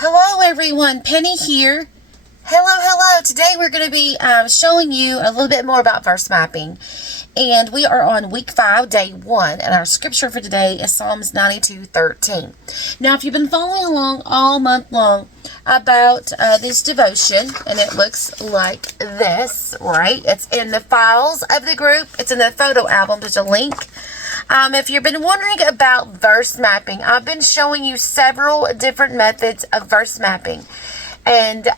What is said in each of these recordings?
Hello everyone, Penny here. Hello. Today we're going to be showing you a little bit more about verse mapping. And we are on week 5, day 1. And our scripture for today is Psalms 92:13. Now, if you've been following along all month long about this devotion, and it looks like this, right? It's in the files of the group. It's in the photo album. There's a link. If you've been wondering about verse mapping, I've been showing you several different methods of verse mapping. And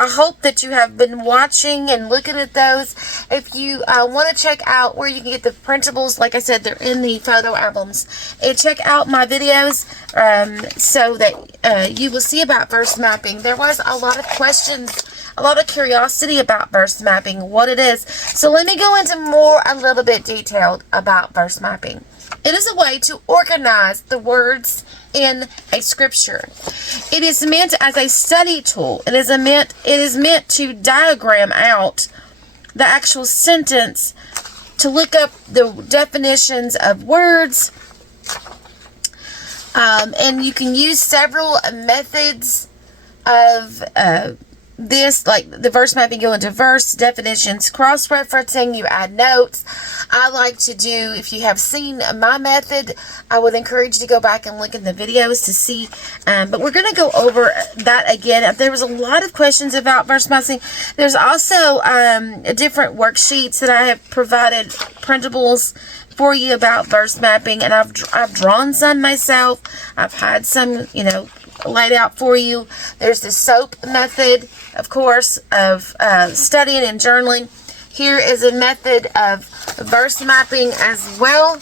I hope that you have been watching and looking at those. If you want to check out where you can get the printables, like I said, they're in the photo albums. And check out my videos so that you will see about verse mapping. There was a lot of questions, a lot of curiosity about verse mapping, what it is. So let me go into a little bit detailed about verse mapping. It is a way to organize the words in a scripture. It is meant as a study tool. It is meant to diagram out the actual sentence, to look up the definitions of words, and you can use several methods of this, like the verse mapping, go into verse definitions, cross-referencing, you add notes. I like to do, if you have seen my method, I would encourage you to go back and look at the videos to see, but we're going to go over that again. There was a lot of questions about verse mapping. There's also different worksheets that I have provided, printables for you about verse mapping, and I've drawn some myself. I've had some, laid out for you. There's the SOAP method, of course, of studying and journaling. Here is a method of verse mapping as well.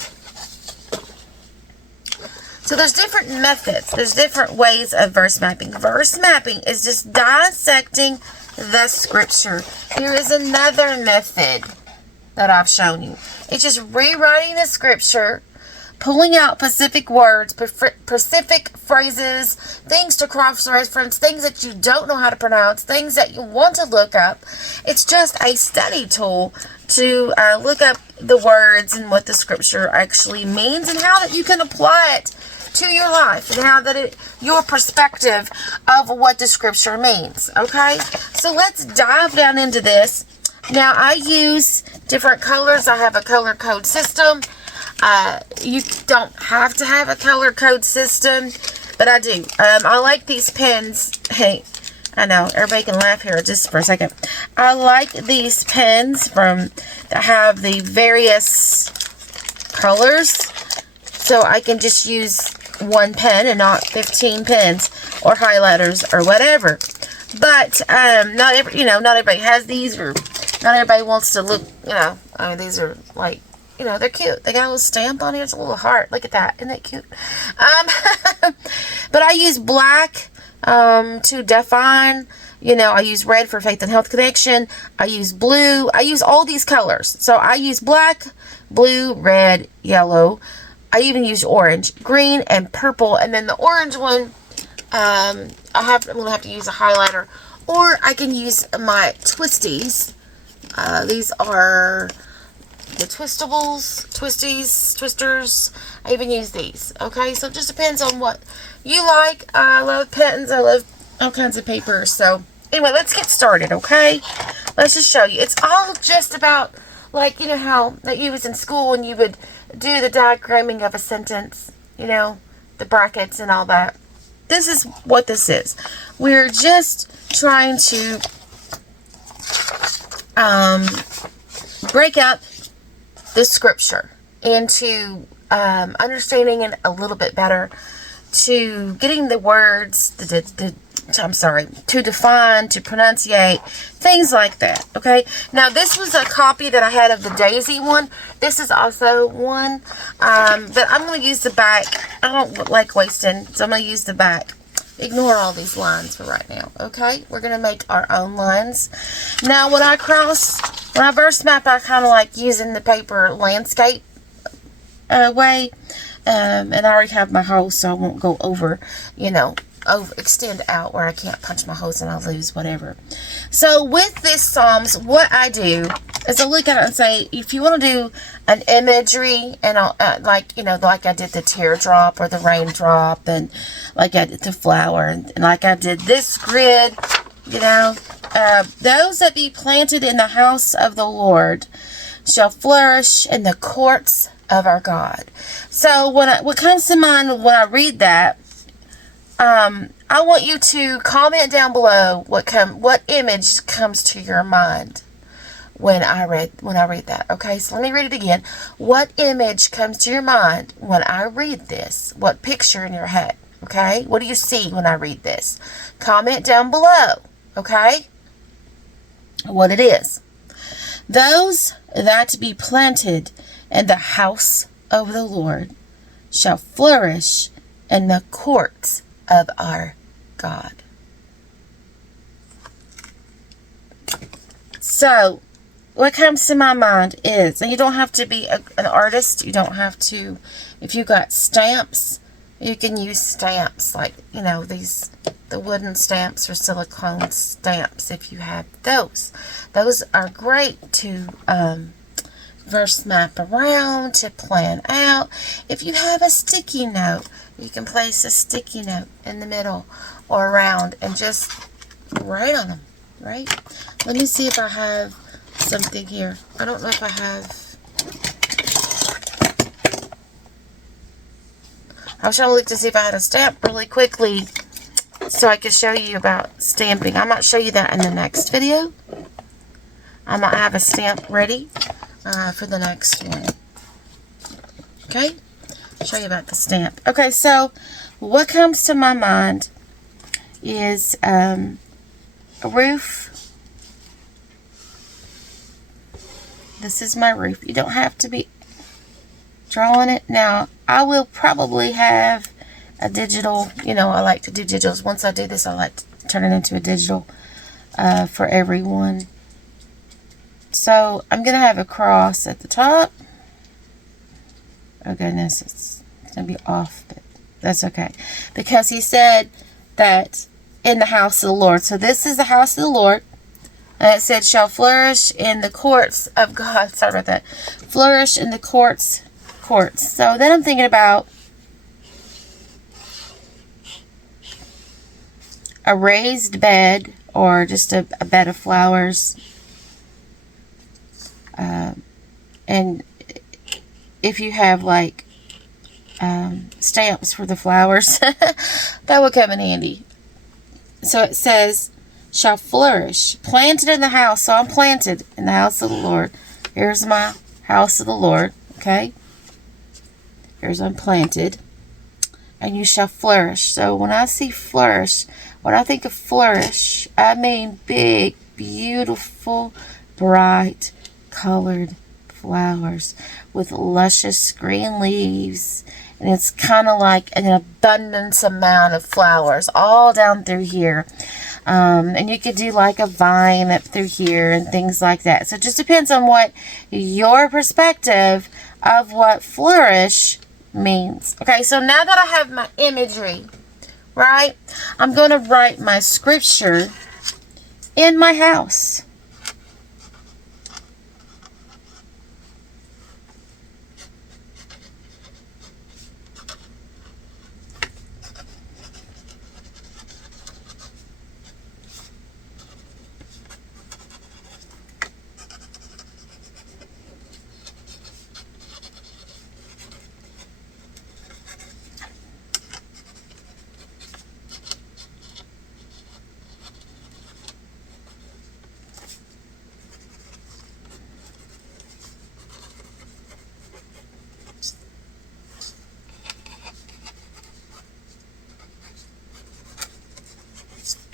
So there's different methods. There's different ways of verse mapping. Verse mapping is just dissecting the scripture. Here is another method that I've shown you. It's just rewriting the scripture, pulling out specific words, specific phrases, things to cross-reference, things that you don't know how to pronounce, things that you want to look up. It's just a study tool to look up the words and what the scripture actually means, and how that you can apply it to your life, and how that your perspective of what the scripture means. Okay, so let's dive down into this. Now, I use different colors. I have a color code system. You don't have to have a color code system, but I do. I like these pens. Hey, I know, everybody can laugh here just for a second. I like these pens that have the various colors, so I can just use one pen and not 15 pens or highlighters or whatever. But not everybody has these, or not everybody wants to look, these are like, they're cute. They got a little stamp on here. It's a little heart. Look at that. Isn't that cute? But I use black to define. I use red for Faith and Health Connection. I use blue. I use all these colors. So I use black, blue, red, yellow. I even use orange, green, and purple. And then the orange one, I'm going to have to use a highlighter. Or I can use my twisties. These are the twisters. I even use these. Okay, so it just depends on what you like. I love pens. I love all kinds of papers. So anyway, let's get started. Okay, let's just show you. It's all just about, like, how that you was in school and you would do the diagramming of a sentence, the brackets and all that. This is what this is. We're just trying to break up the scripture into understanding it a little bit better, to getting the words, to define, to pronunciate, things like that. Okay, now this was a copy that I had of the Daisy one. This is also one, but I'm going to use the back. I don't like wasting, so I'm going to use the back. Ignore all these lines for right now. Okay, we're going to make our own lines. Now, when I verse map, I kind of like using the paper landscape way, and I already have my hole, so I won't go over, extend out where I can't punch my holes and I'll lose whatever. So with this Psalms, what I do is I look at it and say, if you want to do an imagery, and I'll, like, you know, like I did the teardrop or the raindrop, and like I did the flower, and like I did this grid, you know, those that be planted in the house of the Lord shall flourish in the courts of our God. So what comes to mind when I read that, I want you to comment down below what image comes to your mind when I read that. Okay, so let me read it again. What image comes to your mind when I read this? What picture in your head? Okay, what do you see when I read this? Comment down below. Okay, what it is. Those that be planted in the house of the Lord shall flourish in the courts of our God. So, what comes to my mind is, and you don't have to be an artist, you don't have to, if you got stamps, you can use stamps, like, you know, the wooden stamps or silicone stamps, if you have those. Those are great to verse map around, to plan out. If you have a sticky note, you can place a sticky note in the middle or around and just write on them, right? Let me see if I have something here. I don't know if I have. I was trying to look to see if I had a stamp really quickly so I could show you about stamping. I might show you that in the next video. I might have a stamp ready for the next one. Okay? I'll show you about the stamp. Okay, so what comes to my mind is a roof. This is my roof. You don't have to be drawing it. Now, I will probably have a digital, you know, I like to do digitals. Once I do this, I like to turn it into a digital for everyone. So, I'm going to have a cross at the top. Oh, goodness, it's going to be off, but that's okay. Because he said that in the house of the Lord. So, this is the house of the Lord. And it said, shall flourish in the courts of God. Sorry about that. Flourish in the courts. So then I'm thinking about a raised bed or just a bed of flowers. And if you have like stamps for the flowers, that would come in handy. So it says, shall flourish, planted in the house. So I'm planted in the house of the Lord. Here's my house of the Lord. Okay. Here's I'm planted. And you shall flourish. So when I see flourish, when I think of flourish, I mean big, beautiful, bright, colored flowers with luscious green leaves. And it's kind of like an abundance amount of flowers all down through here. And you could do like a vine up through here and things like that. So it just depends on what your perspective of what flourish means. Okay, so now that I have my imagery, right, I'm going to write my scripture in my house.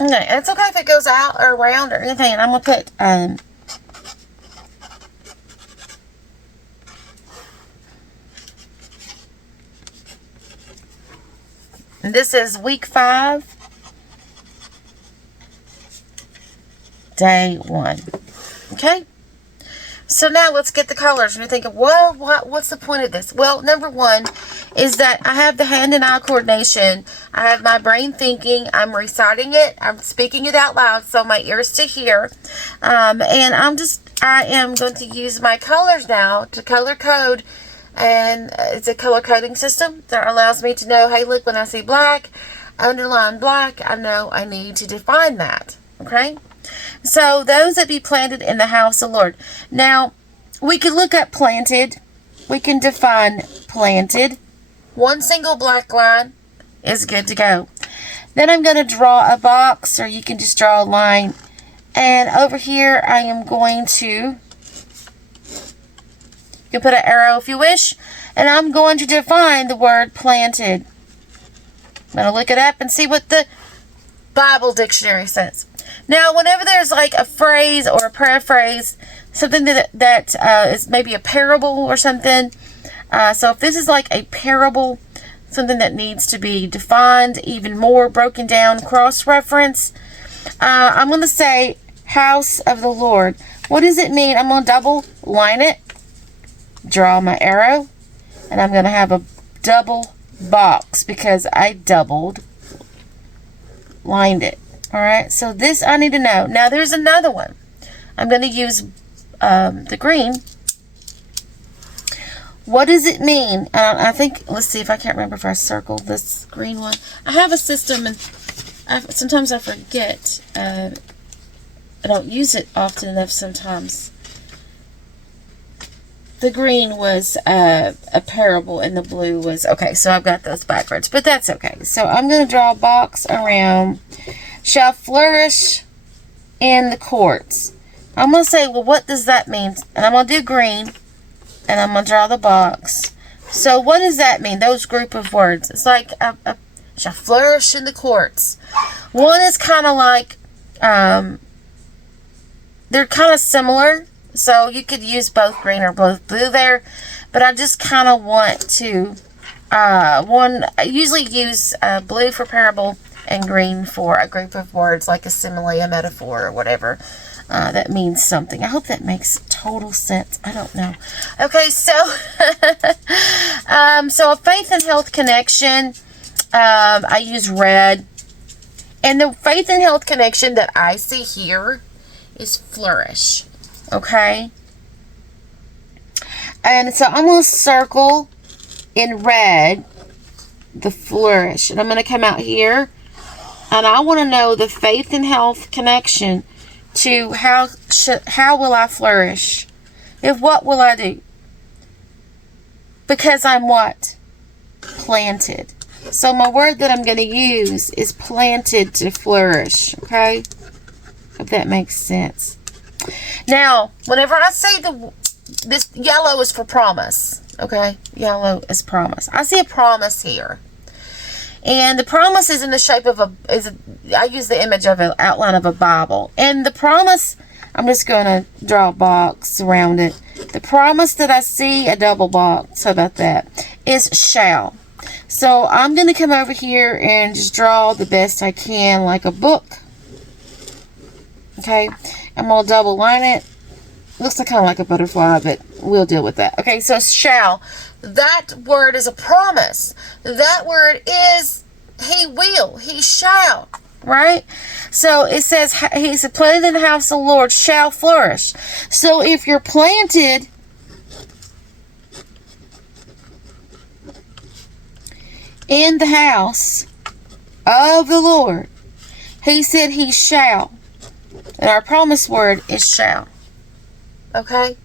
Okay, it's okay if it goes out or around or anything. And I'm going to put, this is week 5, day 1. Okay? So now let's get the colors. And you're thinking, well, what's the point of this? Well, number 1, is that I have the hand and eye coordination. I have my brain thinking. I'm reciting it. I'm speaking it out loud so my ears to hear. And I am going to use my colors now to color code. And it's a color coding system that allows me to know, hey, look, when I see black, underline black, I know I need to define that. Okay? So those that be planted in the house of the Lord. Now, we could look up planted. We can define planted. One single black line is good to go. Then I'm going to draw a box, or you can just draw a line. And over here, I am going to, you can put an arrow if you wish. And I'm going to define the word planted. I'm going to look it up and see what the Bible dictionary says. Now, whenever there's like a phrase or a paraphrase, something that is maybe a parable or something. So if this is like a parable, something that needs to be defined even more, broken down, cross-reference, I'm going to say house of the Lord. What does it mean? I'm going to double line it, draw my arrow, and I'm going to have a double box because I doubled lined it. All right, so this I need to know. Now there's another one. I'm going to use the green. What does it mean? I think, let's see if I can't remember if I circled this green one. I have a system, and sometimes I forget. I don't use it often enough sometimes. The green was a parable, and the blue was, okay, so I've got those backwards, but that's okay. So I'm going to draw a box around, shall flourish in the courts. I'm going to say, well, what does that mean? And I'm going to do green, and I'm going to draw the box. So what does that mean? Those group of words. It's like, shall flourish in the courts. One is kind of like, they're kind of similar. So you could use both green or both blue there. But I just kind of want to, I usually use blue for parable and green for a group of words like a simile, a metaphor, or whatever. That means something. I hope that makes total sense. I don't know. Okay, so so a faith and health connection, I use red. And the faith and health connection that I see here is flourish. Okay? And so I'm going to circle in red the flourish. And I'm going to come out here. And I want to know the faith and health connection to how will I flourish? If what will I do? Because I'm what? Planted. So my word that I'm going to use is planted to flourish. Okay? If that makes sense. Now, whenever I say this yellow is for promise. Okay? Yellow is promise. I see a promise here. And the promise is in the shape of I use the image of an outline of a Bible. And the promise, I'm just going to draw a box around it. The promise that I see, a double box, how about that, is shall. So I'm going to come over here and just draw the best I can like a book. Okay, I'm going to double line it. Looks kind of like a butterfly, but we'll deal with that. Okay, so shall. That word is a promise. That word is he will, he shall, right? So it says he's planted in the house of the Lord shall flourish. So if you're planted in the house of the Lord, he said he shall. And our promise word is shall. Okay?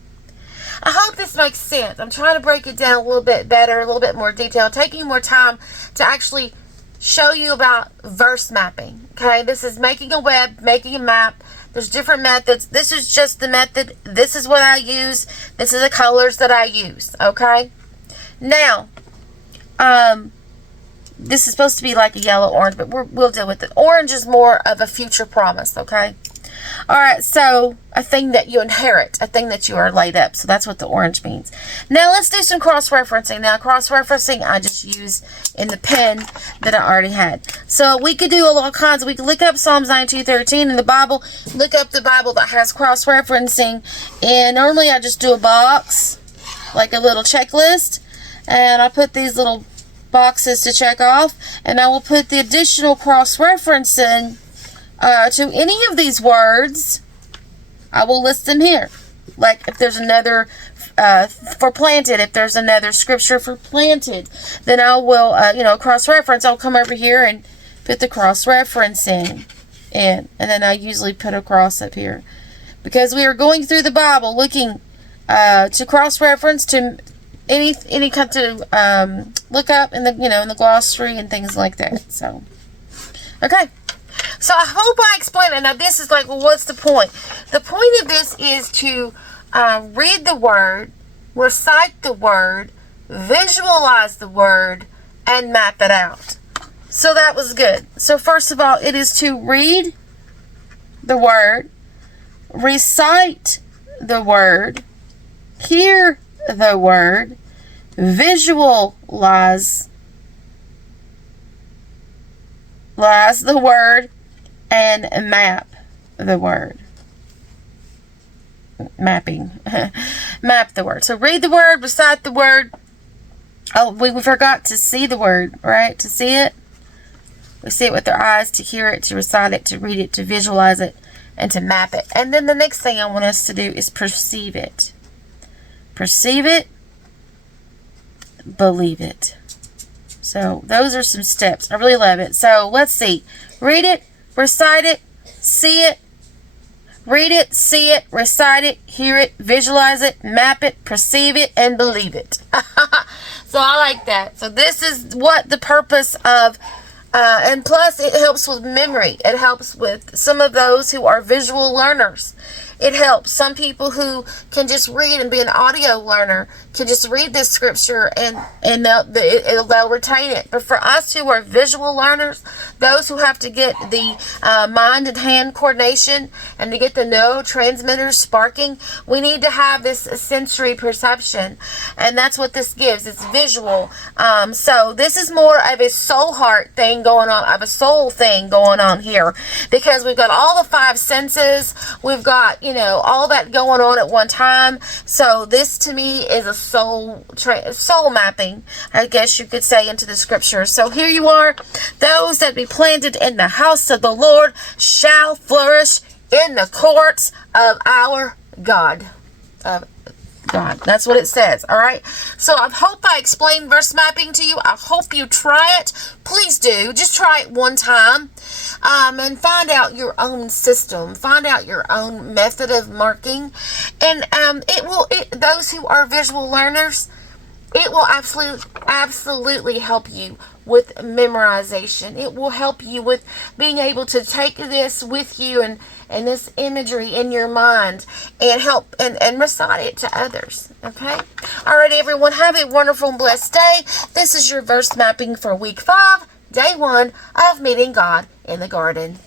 I hope this makes sense. I'm trying to break it down a little bit better, a little bit more detail, taking more time to actually show you about verse mapping. Okay, this is making a web, making a map. There's different methods. This is just the method. This is what I use. This is the colors that I use. Okay, now, this is supposed to be like a yellow orange, but we'll deal with it. Orange is more of a future promise. Okay. All right, so a thing that you inherit, a thing that you are laid up. So that's what the orange means. Now let's do some cross-referencing. Now cross-referencing I just use in the pen that I already had. So we could do all kinds. We could look up Psalms 92:13 in the Bible, look up the Bible that has cross-referencing. And normally I just do a box, like a little checklist. And I put these little boxes to check off, and I will put the additional cross-referencing to any of these words. I will list them here. Like if there's another for planted, if there's another scripture for planted, then I will, cross-reference. I'll come over here and put the cross-referencing in. And then I usually put a cross up here. Because we are going through the Bible looking to cross-reference to any kind to look up in the, in the glossary and things like that. So, okay. So I hope I explained it. Now this is like, well, what's the point? The point of this is to read the word, recite the word, visualize the word, and map it out. So that was good. So first of all, it is to read the word, recite the word, hear the word, visualize the word, and map the word. Mapping. Map the word. So read the word, recite the word. Oh, we forgot to see the word, right? To see it. We see it with our eyes, to hear it, to recite it, to read it, to visualize it, and to map it. And then the next thing I want us to do is perceive it. Perceive it. Believe it. So those are some steps. I really love it. So let's see. Read it, recite it, see it. Read it, see it, recite it, hear it, visualize it, map it, perceive it, and believe it. So I like that. So this is what the purpose of, and plus it helps with memory. It helps with some of those who are visual learners. It helps. Some people who can just read and be an audio learner can just read this scripture and they'll retain it. But for us who are visual learners, those who have to get the mind and hand coordination and to get the neurotransmitters sparking, we need to have this sensory perception. And that's what this gives. It's visual. So this is more of a soul heart thing going on, of a soul thing going on here. Because we've got all the five senses. We've got, all that going on at one time. So this to me is a soul mapping, I guess you could say, into the scriptures. So here you are. Those that be planted in the house of the Lord shall flourish in the courts of our God. That's what it says. All right. So I hope I explained verse mapping to you. I hope you try it. Please do. Just try it one time, and find out your own system. Find out your own method of marking, and those who are visual learners, it will absolutely help you with memorization. It will help you with being able to take this with you and this imagery in your mind and help and recite it to others. Okay? All right, everyone. Have a wonderful and blessed day. This is your verse mapping for week 5, day 1 of meeting God in the garden.